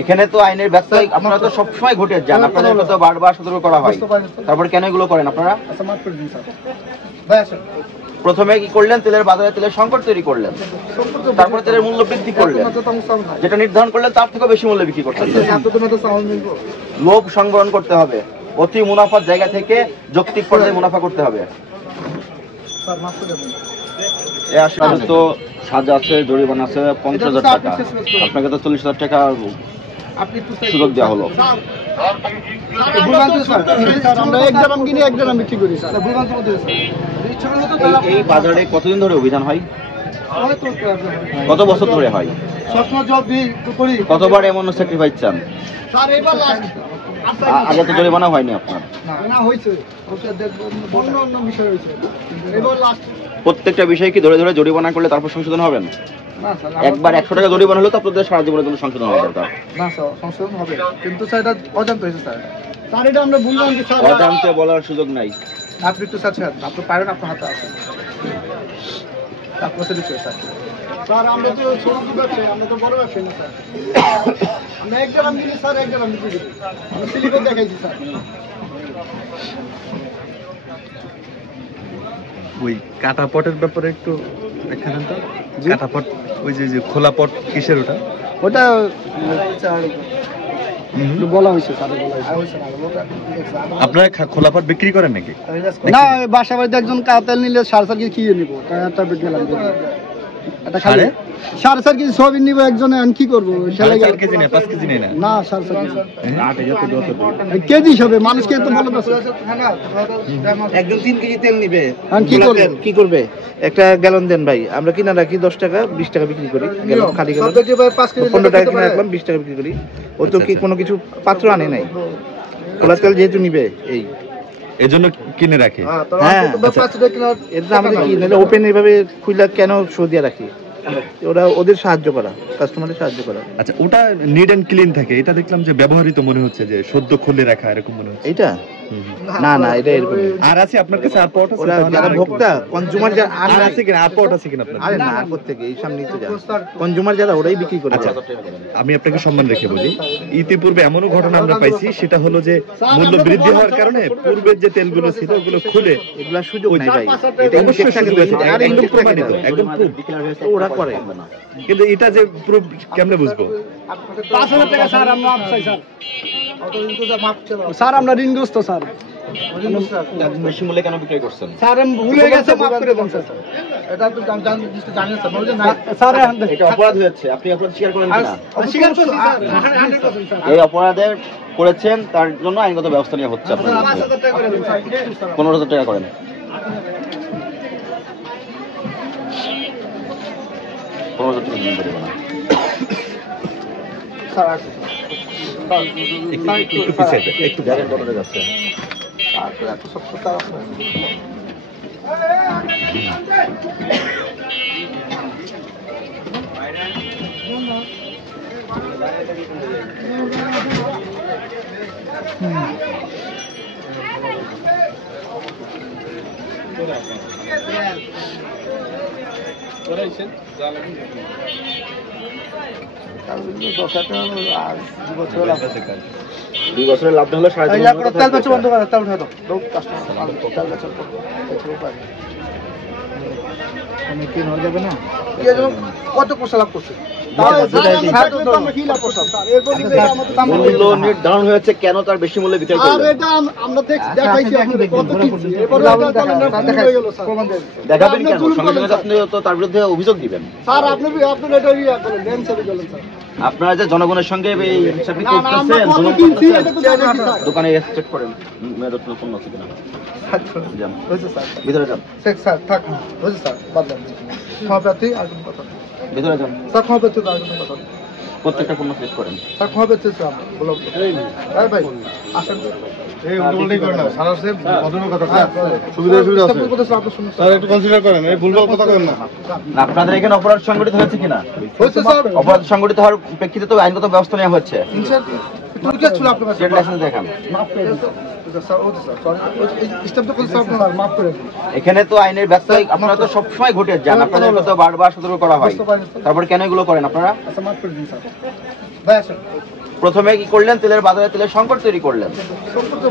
এখানে তো আইনের ব্যবসায়ী আপনারা তো সবসময় ঘটে যান, আপনাদের তো বারবার সতর্ক করা হয়, তারপরে কেন এগুলো করেন আপনারা? প্রথমে কি করলেন? তেলের বাজারে তেলের সংকট তৈরি করলেন, তারপরে তেলের মূল্য বৃদ্ধি করলেন, যেটা নির্ধারণ করলেন তার থেকেও বেশি মূল্যে বিক্রি করতেন। লোভ সংবরণ করতে হবে, অতি মুনাফার জায়গা থেকে যৌক্তিক পর্যায়ে মুনাফা করতে হবে। তো সাজা আছে, জরিমানা আছে 50,000 টাকা, আপনাকে তো 40,000 টাকা সুযোগ দেওয়া হলো। এই বাজারে কতদিন ধরে অভিযান হয়? কত বছর ধরে হয়? কতবার এমন স্যাক্রিফাইস চান? আগে তো জরিমানা হয়নি আপনার? প্রত্যেকটা বিষয় কি ধরে ধরে জরিমানা করলে তারপর সংশোধন হবেন? একবার 100 টাকা জরিমানা হলো তো আপনাদের সারা জীবনের জন্য সংশোধন হবে দরকার? না স্যার, সংশোধন হবে, কিন্তু স্যার এটা অজান্তে হয়েছে স্যার। স্যার এটা আমরা বুঝলাম যে স্যার অজান্তে বলার সুযোগ নাই। আপনি একটু স্যার আপনি পারেন, আপনার হাতে আছে। তারপর তো দিতে স্যার। স্যার আমরা তো ছোট ব্যবসায়ী, আমরা তো বড় ব্যবসায়ী না স্যার। আমরা এক গ্রাম দিলে স্যার এক গ্রাম বিক্রি করি। আমি সিলিকন দেখাইছি স্যার। ওই কাটা পটের ব্যাপারে একটু দেখান তো। কাটা পট, ওই যে খোলা পট কিসের ওটা? ওটা বলা হয়েছে স্যার। আপনারা খোলা পট বিক্রি করেন নাকি? না, বাসা বাড়িতে একজন কাতাল নিলে 4.5 কেজি খেয়ে নিবো, তারপর গেলাম এটা খালি 4.5 কেজি সয়াবিন নিবো একজনে, আমি কি করবো? 4 কেজি না 5 কেজি না? না 4.5 কেজি হবে, মানুষকে তো ভালো একজন 3 কেজি তেল নিবে, কি করবে? একটা গ্যালন দেন ভাই, আমরা কিনা রাখি 10 টাকা 20 টাকা বিক্রি করি, খালি গ্যালন 15 টাকা কিনা রাখলাম 20 টাকা বিক্রি করি। ও তো কি কোনো কিছু পাত্র আনে নাই, খোলা তেল যেহেতু নিবে এই এজন্য কিনে রাখে। হ্যাঁ, এটা আমাদের কি নাহলে ওপেন এইভাবে খুলে কেন শো দিয়ে রাখি? ওরা ওদের সাহায্য করা, কাস্টমারের সাহায্য করা। আচ্ছা, ওটা নিট এন্ড ক্লিন থাকে, এটা দেখলাম যে ব্যবহৃত মনে হচ্ছে, যে সদ্য খুলে রাখা এরকম মনে হচ্ছে। এটা না না, এটা এরকম। আর আছে আপনার কাছে আর পট আছে? ওরা যারা ভোক্তা কনজিউমার যারা আর আছে কিনা? আর পট আছে কিনা আপনার? আরে না, আর থেকে এই সামনেই তো যায় কনজিউমার যারা, ওরাই বিক্রি করে। আচ্ছা, আমি আপনাকে সম্মান রেখে বলি, ইতিপূর্বে এমনও ঘটনা আমরা পাইছি, সেটা হলো যে মূল্য বৃদ্ধি হওয়ার কারণে পূর্বের যে তেলগুলো ছিল ওগুলো খুলে, এগুলা সুযোগ নাই ভাই, এটা অবশ্যই সুযোগ আছে, একদম প্রমাণিত, একদম প্রুফ ওরা করে। কিন্তু এটা যে প্রুফ কেমনে বুঝবো? 5,000 টাকা স্যার আমরা চাই স্যার। স্যার আমরা ঋণগ্রস্ত স্যার। বেশি মূল্যে কেন বিক্রি করছেন? স্যার ভুলে গেছে, মাফ করে দেন স্যার। এটা তো জানেন স্যার, বলছেন না স্যার এটা অপরাধ হয়েছে, আপনি অপরাধ স্বীকার করেন কিনা? স্বীকার করছি স্যার, 100% স্যার। এই অপরাধের করেছেন, তার জন্য আইনগত ব্যবস্থা নেওয়া হচ্ছে। আপনার 5,000 টাকা করে দেন স্যার। 15,000 টাকা করেন। একটু পিছিয়ে একটু দেখেন কত টাকা যাচ্ছে। দুই বছরের লাভ হলো 3.5 তেল বেচে বন্ধ করে, তেল উঠে দাও। আমি কি নড় যাবে না? কত পয়সা লাভ করছে? মূল্য নির্ধারণ হয়েছে, কেন তার বেশি মূল্যে বিক্রি করলেন? দেখাবেন কেন? সঙ্গে সঙ্গে আপনি তো তার বিরুদ্ধে অভিযোগ দিবেন। আপনারা যে জনগণের সঙ্গে এই হিসাব করতেছেন, দোকানে চেক করেন মেয়াদোত্তীর্ণ পণ্য আছে কিনা। ভিতরে যান, ভিতরে যান, প্রত্যেকটা পণ্য শেষ করেন। আপনাদের এখানে অপরাধ সংগঠিত হয়েছে কিনা? অপরাধ সংগঠিত হওয়ার প্রেক্ষিতে তো আইনগত ব্যবস্থা নেওয়া হচ্ছে। দেখান এখানে তো আইনের ব্যত্যয় আপনারা তো সবসময় ঘটে যান, আপনাদেরকে তো বারবার সতর্ক করা হয়, তারপর কেন এগুলো করেন আপনারা? প্রথমে কি করলেন? তেলের বাজারে তেলের সংকট তৈরি করলেন,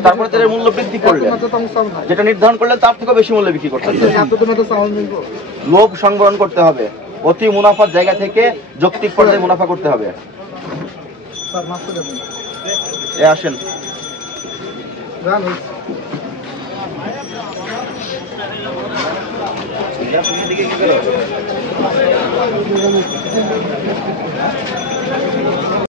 তারপরে তেলের মূল্য বৃদ্ধি করলেন, যেটা নির্ধারণ করলেন তার থেকে বেশি মূল্যে বিক্রি করতেন। লোভ সংবরণ করতে হবে, অতি মুনাফার জায়গা থেকে যৌক্তিক পর্যায়ে মুনাফা করতে হবে। এ আসেন।